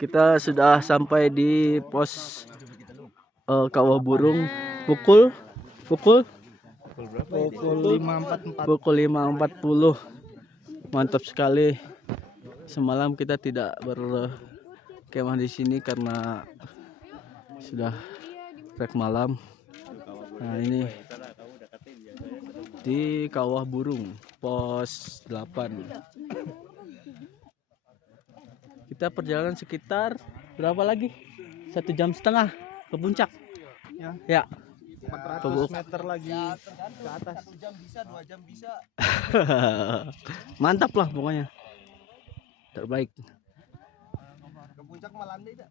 Kita sudah sampai di pos Kawah Burung pukul Pukul 5.40. Mantap sekali. Semalam kita tidak berkemah di sini karena sudah trek malam. Nah, ini di Kawah Burung pos 8. Kita perjalanan sekitar berapa lagi? 1,5 jam ke puncak. Ya. 400 meter lagi ke atas. 1 jam bisa, 2 jam bisa. Mantap lah pokoknya. Terbaik. Ke puncak malah landai dah.